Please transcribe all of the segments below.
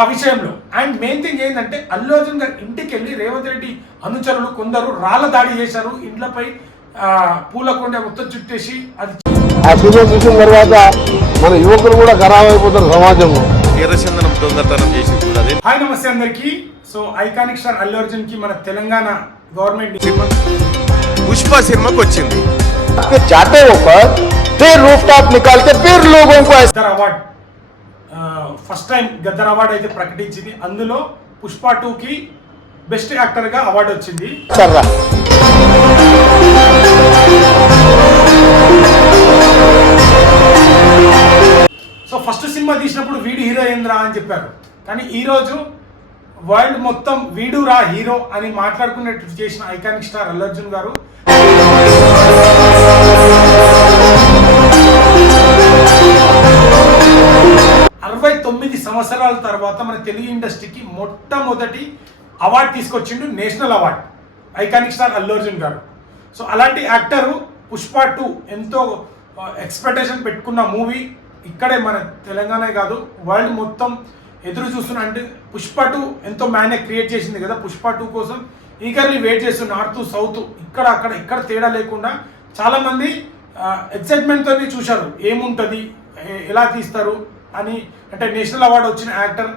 ఆ విషయంలో. And main thing ఏంటంటే అల్లు అర్జున్ గారి ఇంటికి వెళ్ళి రేవంత్ రెడ్డి అనుచరులు కొందరు రాళ్ల దాడి చేశారు. ఇండ్లపై పూలకొండ మొత్తం చుట్టేసి అది ఆ సినిమా చూసిన తర్వాత మన యువకులు కూడా ఖరాబ్ అయిపోతారు సమాజంలో. ఎర్రచందనం దొంగతనం చేసి హాయ్ నమస్తే అందరికి. So iconic star Allu Arjun కి మన తెలంగాణ గవర్నమెంట్ పుష్ప సినిమాకి వచ్చింది. जाते ऊपर फिर रूफटॉप निकाल के फिर लोगों को Gaddar award first time Gaddar award అయితే ప్రకటించింది. అందులో పుష్ప 2 కి బెస్ట్ యాక్టర్ గా అవార్డు వచ్చింది. సో ఫస్ట్ సినిమా తీసినప్పుడు వీడు హీరో ఏంద్రా అని చెప్పారు. కానీ ఈరోజు వరల్డ్ మొత్తం వీడు రా హీరో అని మాట్లాడుకునేట్టు చేసిన ఐకానిక్ స్టార్ అల్లు అర్జున్ గారు 69 సంవత్సరాల తర్వాత మన తెలుగు ఇండస్ట్రీకి మొట్టమొదటి అవార్డు తీసుకొచ్చిండు, national award iconic star Allu Arjun గారు. సో అలాంటి యాక్టరు పుష్ప 2 ఎంతో ఎక్స్పెక్టేషన్ పెట్టుకున్న మూవీ ఇక్కడే మన తెలంగాణ కాదు వరల్డ్ మొత్తం ఎదురు చూస్తున్నా. అంటే పుష్ప 2 ఎంతో మ్యానే క్రియేట్ చేసింది కదా. పుష్ప 2 కోసం ఈగర్లీ వెయిట్ చేస్తున్న నార్త్ సౌత్ ఇక్కడ అక్కడ ఇక్కడ తేడా లేకుండా చాలామంది ఎక్సైట్మెంట్తో చూశారు ఏముంటుంది, ఎలా తీస్తారు అని. అంటే నేషనల్ అవార్డు వచ్చిన యాక్టర్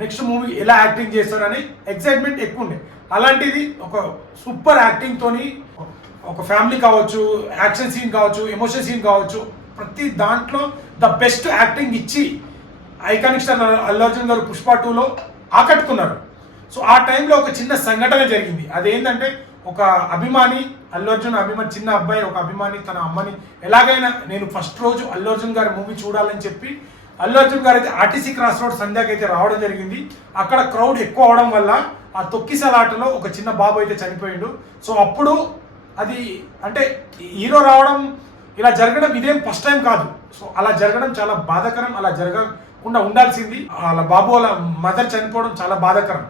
నెక్స్ట్ మూవీ ఎలా యాక్టింగ్ చేస్తారని ఎక్సైట్మెంట్ ఎక్కువ ఉండే. అలాంటిది ఒక సూపర్ యాక్టింగ్తోని ఒక ఫ్యామిలీ కావచ్చు, యాక్షన్ సీన్ కావచ్చు, ఎమోషన్ సీన్ కావచ్చు, ప్రతి దాంట్లో ద బెస్ట్ యాక్టింగ్ ఇచ్చి ఐకానిక్ స్టార్ అల్లు అర్జున్ గారు పుష్ప 2లో ఆకట్టుకున్నారు. సో ఆ టైంలో ఒక చిన్న సంఘటన జరిగింది. అదేంటంటే ఒక అభిమాని, అల్లు అర్జున్ అభిమాని, చిన్న అబ్బాయి ఒక అభిమాని తన అమ్మని ఎలాగైనా నేను ఫస్ట్ రోజు అల్లు అర్జున్ గారి మూవీ చూడాలని చెప్పి అల్లు అర్జున్ గారు అయితే ఆర్టీసీ క్రాస్ రోడ్ సంధ్యాకి అయితే రావడం జరిగింది. అక్కడ క్రౌడ్ ఎక్కువ అవడం వల్ల ఆ తొక్కిసలాటలో ఒక చిన్న బాబు అయితే చనిపోయిండు. సో అప్పుడు అది అంటే హీరో రావడం ఇలా జరగడం ఇదేం ఫస్ట్ టైం కాదు. సో అలా జరగడం చాలా బాధాకరం. అలా జరగకుండా ఉండాల్సింది. వాళ్ళ బాబు వాళ్ళ మదర్ చనిపోవడం చాలా బాధాకరం.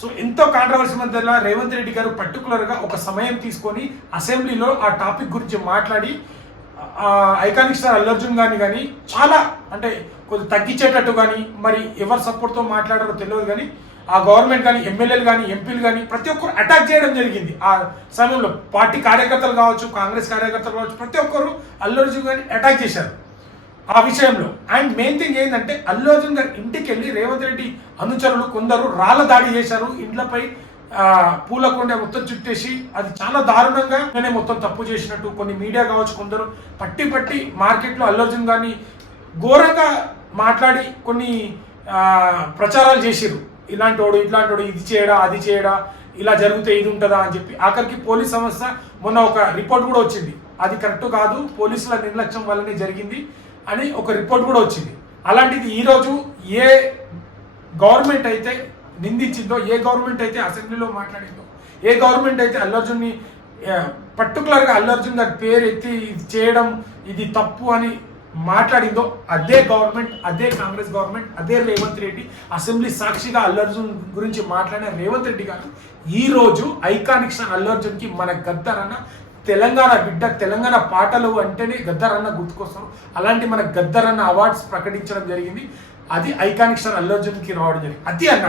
సో ఎంతో కాంట్రవర్సీ మధ్యలో రేవంత్ రెడ్డి గారు పర్టికులర్గా ఒక సమయం తీసుకొని అసెంబ్లీలో ఆ టాపిక్ గురించి మాట్లాడి ఐకానిక్ స్టార్ అల్లు అర్జున్ గారిని కానీ చాలా అంటే కొంచెం తగ్గించేటట్టు కానీ, మరి ఎవరు సపోర్ట్తో మాట్లాడారో తెలియదు కానీ ఆ గవర్నమెంట్ కానీ ఎమ్మెల్యేలు కానీ ఎంపీలు కానీ ప్రతి ఒక్కరు అటాక్ చేయడం జరిగింది. ఆ సమయంలో పార్టీ కార్యకర్తలు కావచ్చు, కాంగ్రెస్ కార్యకర్తలు కావచ్చు, ప్రతి ఒక్కరు అల్లు అర్జున్ గారిని అటాక్ చేశారు ఆ విషయంలో. అండ్ మెయిన్ థింగ్ ఏంటంటే అల్లు అర్జున్ గారి ఇంటికి వెళ్ళి రేవంత్ రెడ్డి అనుచరులు కొందరు రాళ్ల దాడి చేశారు. ఇండ్లపై పూలకొండ మొత్తం చుట్టేసి అది చాలా దారుణంగా నేనే మొత్తం తప్పు చేసినట్టు కొన్ని మీడియా కావచ్చు కొందరు పట్టి మార్కెట్లో అల్లు అర్జున్ గారిని ఘోరంగా మాట్లాడి కొన్ని ప్రచారాలు చేసిరు. ఇలాంటోడు ఇది చేయడా అది చేయడా, ఇలా జరిగితే ఇది ఉంటుందా అని చెప్పి. ఆఖరికి పోలీస్ సంస్థ మొన్న ఒక రిపోర్ట్ కూడా వచ్చింది, అది కరెక్ట్ కాదు, పోలీసుల నిర్లక్ష్యం వల్లనే జరిగింది అని ఒక రిపోర్ట్ కూడా వచ్చింది. అలాంటిది ఈరోజు ఏ గవర్నమెంట్ అయితే నిందించిందో, ఏ గవర్నమెంట్ అయితే అసెంబ్లీలో మాట్లాడిందో, ఏ గవర్నమెంట్ అయితే అల్లు అర్జున్ని పర్టికులర్గా అల్లు అర్జున్ గారి పేరు ఎత్తి ఇది చేయడం ఇది తప్పు అని మాట్లాడిందో అదే గవర్నమెంట్, అదే కాంగ్రెస్ గవర్నమెంట్, అదే రేవంత్ రెడ్డి అసెంబ్లీ సాక్షిగా అల్లు అర్జున్ గురించి మాట్లాడిన రేవంత్ రెడ్డి గారు ఈరోజు ఐకానిక్ స్టార్ అల్లు అర్జున్కి మన గద్దర్ అన్న తెలంగాణ బిడ్డ, తెలంగాణ పాటలు అంటేనే గద్దర్ అన్న గుర్తుకొస్తారు. అలాంటి మన గద్దర్ అన్న అవార్డ్స్ ప్రకటించడం జరిగింది. అది ఐకానిక్ స్టార్ అల్లు అర్జున్కి రావడం జరిగింది. అది అన్న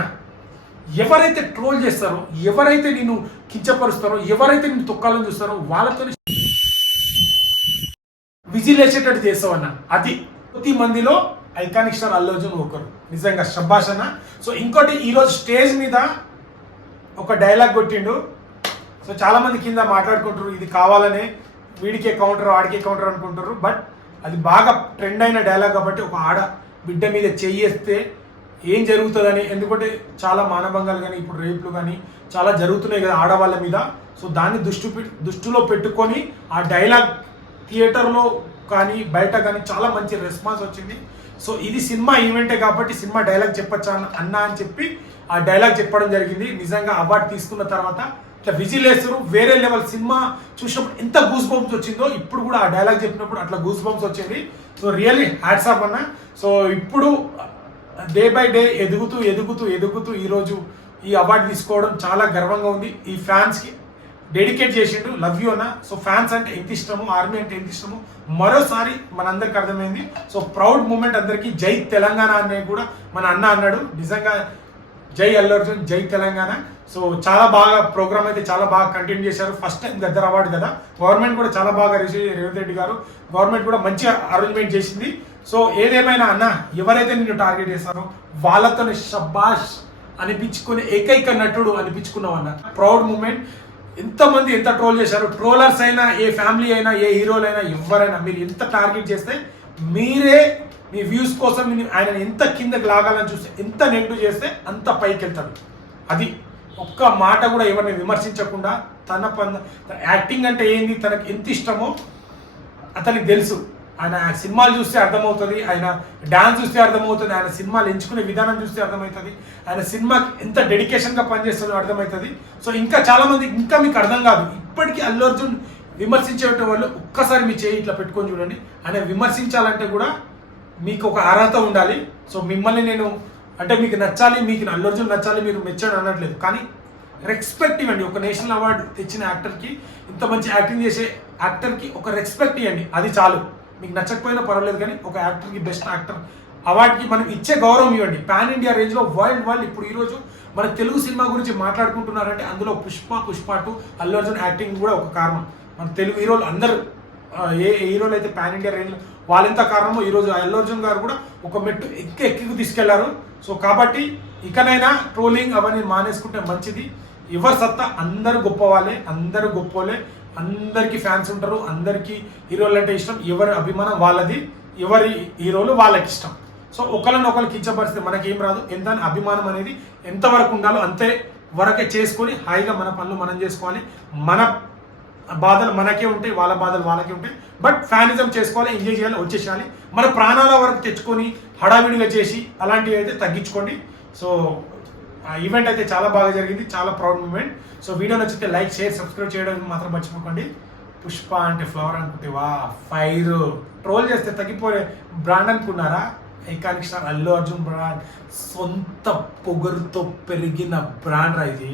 ఎవరైతే ట్రోల్ చేస్తారో, ఎవరైతే నేను కించపరుస్తారో, ఎవరైతే నేను తొక్కాలని చూస్తారో వాళ్ళతో విజిల్ వేసేటట్టు చేస్తావన్న. అది ప్రతి మందిలో ఐకానిక్ స్టార్ అల్లు అర్జున్ ఒకరు, నిజంగా శభాష్ అన్న. సో ఇంకోటి ఈరోజు స్టేజ్ మీద ఒక డైలాగ్ కొట్టిండు. సో చాలా మంది కింద మాట్లాడుకుంటారు ఇది కావాలనే వీడికే కౌంటర్ ఆడికే కౌంటర్ అనుకుంటారు. బట్ అది బాగా ట్రెండ్ అయిన డైలాగ్ కాబట్టి ఒక ఆడ బిడ్డ మీద చెయ్యేస్తే ఏం జరుగుతుందని. ఎందుకంటే చాలా మానభంగాలు కానీ ఇప్పుడు రేపులు కానీ చాలా జరుగుతున్నాయి కదా ఆడవాళ్ళ మీద. సో దాన్ని దృష్టిలో పెట్టుకొని ఆ డైలాగ్ థియేటర్లో కానీ బయట కానీ చాలా మంచి రెస్పాన్స్ వచ్చింది. సో ఇది సినిమా ఈవెంటే కాబట్టి సినిమా డైలాగ్ చెప్పచ్చా అన్నా అని చెప్పి ఆ డైలాగ్ చెప్పడం జరిగింది. నిజంగా అవార్డు తీసుకున్న తర్వాత ఇట్లా విజిల్ వేస్తారు, వేరే లెవెల్. సినిమా చూసినప్పుడు ఎంత గూస్ బంప్స్ వచ్చిందో ఇప్పుడు కూడా ఆ డైలాగ్ చెప్పినప్పుడు అట్లా గూస్ బంప్స్ వచ్చింది. సో రియల్లీ హ్యాట్స్ ఆఫ్ అన్న. సో ఇప్పుడు డే బై డే ఎదుగుతూ ఈరోజు ఈ అవార్డు తీసుకోవడం చాలా గర్వంగా ఉంది. ఈ ఫ్యాన్స్కి డెడికేట్ చేసిండు. లవ్ యూ అన్న. సో ఫ్యాన్స్ అంటే ఎంత ఇష్టమో, ఆర్మీ అంటే ఎంత ఇష్టమో మరోసారి మనందరికి అర్థమైంది. సో ప్రౌడ్ మూమెంట్ అందరికీ. జై తెలంగాణ అనే కూడా మన అన్న అన్నాడు. నిజంగా జై అల్లు అర్జున్, జై తెలంగాణ. సో చాలా బాగా ప్రోగ్రామ్ అయితే చాలా బాగా కంటిన్యూ చేశారు. ఫస్ట్ టైం గద్దర్ అవార్డు కదా, గవర్నమెంట్ కూడా చాలా బాగా రేవంత్ రెడ్డి గారు గవర్నమెంట్ కూడా మంచిగా అరేంజ్మెంట్ చేసింది. సో ఏదేమైనా అన్న, ఎవరైతే నిన్ను టార్గెట్ చేస్తారో వాళ్ళతో షబాష్ అనిపించుకునే ఏకైక నటుడు అనిపించుకున్నావు అన్న. Proud moment. ఎంతమంది ఎంత ట్రోల్ చేశారు, ట్రోలర్స్ అయినా, ఏ ఫ్యామిలీ అయినా, ఏ హీరోలైనా, ఎవరైనా మీరు ఎంత టార్గెట్ చేస్తే మీరే మీ వ్యూస్ కోసం ఆయన ఎంత కిందకి లాగాలని చూస్తే, ఎంత నెగిటివ్ చేస్తే అంత పైకి వెళ్తాడు. అది ఒక్క మాట కూడా ఎవరిని విమర్శించకుండా తన యాక్టింగ్ అంటే ఏంది, తనకి ఎంత ఇష్టమో అతనికి తెలుసు. ఆయన సినిమాలు చూస్తే అర్థమవుతుంది, ఆయన డాన్స్ చూస్తే అర్థమవుతుంది, ఆయన సినిమాలు ఎంచుకునే విధానం చూస్తే అర్థమవుతుంది, ఆయన సినిమాకి ఎంత డెడికేషన్గా పనిచేస్తుందో అర్థమవుతుంది. సో ఇంకా చాలామంది ఇంకా మీకు అర్థం కాదు. ఇప్పటికీ అల్లు అర్జున్ విమర్శించే వాళ్ళు ఒక్కసారి మీ చేయి ఇట్లా పెట్టుకొని చూడండి. ఆయన విమర్శించాలంటే కూడా మీకు ఒక అర్హత ఉండాలి. సో మిమ్మల్ని నేను అంటే మీకు నచ్చాలి, మీకు అల్లు అర్జున్ నచ్చాలి, మీరు మెచ్చాడు అనట్లేదు, కానీ రెస్పెక్ట్ ఇవ్వండి. ఒక నేషనల్ అవార్డు తెచ్చిన యాక్టర్కి, ఇంత మంచి యాక్టింగ్ చేసే యాక్టర్కి ఒక రెస్పెక్ట్ ఇవ్వండి. అది చాలు. మీకు నచ్చకపోయినా పర్వాలేదు, కానీ ఒక యాక్టర్కి బెస్ట్ యాక్టర్ అవార్డుకి మనం ఇచ్చే గౌరవం ఇవ్వండి. పాన్ ఇండియా రేంజ్లో వరల్డ్ ఇప్పుడు ఈరోజు మన తెలుగు సినిమా గురించి మాట్లాడుకుంటున్నారంటే అందులో పుష్ప 2 అల్లు అర్జున్ యాక్టింగ్ కూడా ఒక కారణం. మన తెలుగు హీరోలు అందరూ ఏ హీరోలు అయితే పాన్ ఇండియా రేంజ్లో వాళ్ళెంత కారణమో ఈరోజు అల్లు అర్జున్ గారు కూడా ఒక మెట్టు ఎక్కి తీసుకెళ్లారు. సో కాబట్టి ఇకనైనా ట్రోలింగ్ అవన్నీ మానేసుకుంటే మంచిది. ఎవరి సత్తా అందరూ గొప్ప వాళ్ళే, అందరూ గొప్పోలే, అందరికీ ఫ్యాన్స్ ఉంటారు, అందరికీ హీరోలు అంటే ఇష్టం, ఎవరి అభిమానం వాళ్ళది, ఎవరి హీరోలు వాళ్ళకి ఇష్టం. సో ఒకరిని ఒకరు కించపరిస్తే మనకేం రాదు. ఎంత అభిమానం అనేది ఎంతవరకు ఉండాలో అంతే వరకే చేసుకొని హాయిగా మన పనులు మనం చేసుకోవాలి. మన బాధలు మనకే ఉంటాయి, వాళ్ళ బాధలు వాళ్ళకే ఉంటాయి. బట్ ఫ్యానిజం చేసుకోవాలి, ఎంజాయ్ చేయాలి, వచ్చేసేయాలి. మన ప్రాణాల వరకు తెచ్చుకొని హడావిడిగా చేసి అలాంటివి అయితే తగ్గించుకోండి. సో ఆ ఈవెంట్ అయితే చాలా బాగా జరిగింది, చాలా ప్రౌడ్ మూమెంట్. సో వీడియో నచ్చితే లైక్, షేర్, సబ్స్క్రైబ్ చేయడం మాత్రం మర్చిపోకండి. పుష్ప అంటే ఫ్లవర్ అనుకుంటే వా ఫైర్, ట్రోల్ చేస్తే తగ్గిపోయే బ్రాండ్ అనుకున్నారా? Iconic star Allu Arjun brand, సొంత పొగరుతో పెరిగిన బ్రాండ్ రా ఇది.